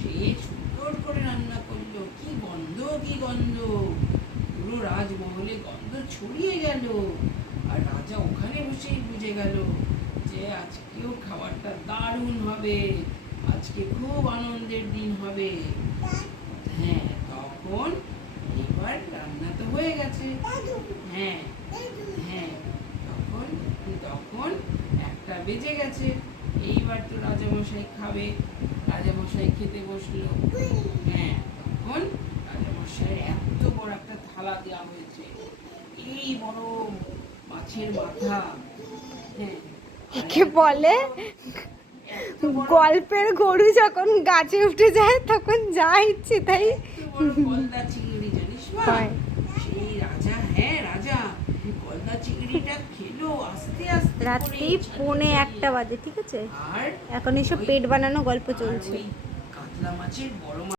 সে সুন্দর করে রান্না করলো, কি গন্ধ কি গন্ধ, পুরো রাজমহলে গন্ধ ছড়িয়ে গেল। আর রাজা ওখানে বসেই বুঝে গেল যে আজকেও খাবারটা দারুণ হবে, আজকে খুব আনন্দের দিন হবে। হ্যাঁ, তখন এবার রান্না তো হয়ে গেছে। হ্যাঁ হ্যাঁ, তখন তখন একটা বেজে গেছে। এইবার তো রাজামশাই খাবে। রাজামশাই খেতে বসলো। হ্যাঁ, তখন রাজামশাই এত বড় একটা থালা দেওয়া হয়েছে, এই বড় মাছের মাথা। হ্যাঁ, একে বলে গল্পের গরু যখন গাছে উঠে যায় তখন যা ইচ্ছে তাই গলদা চিংড়ি, জানিস মা? হয়। সেই রাজা, হ্যাঁ রাজা গলদা চিংড়িটা খেলো আস্তে আস্তে করে রাত্রি ছাড়িয়ে 1:45 বাজে, ঠিক আছে? আর এখন এসব ওই- পেট বানানো গল্প আর চলছে। ওই কাতলা মাছের বড়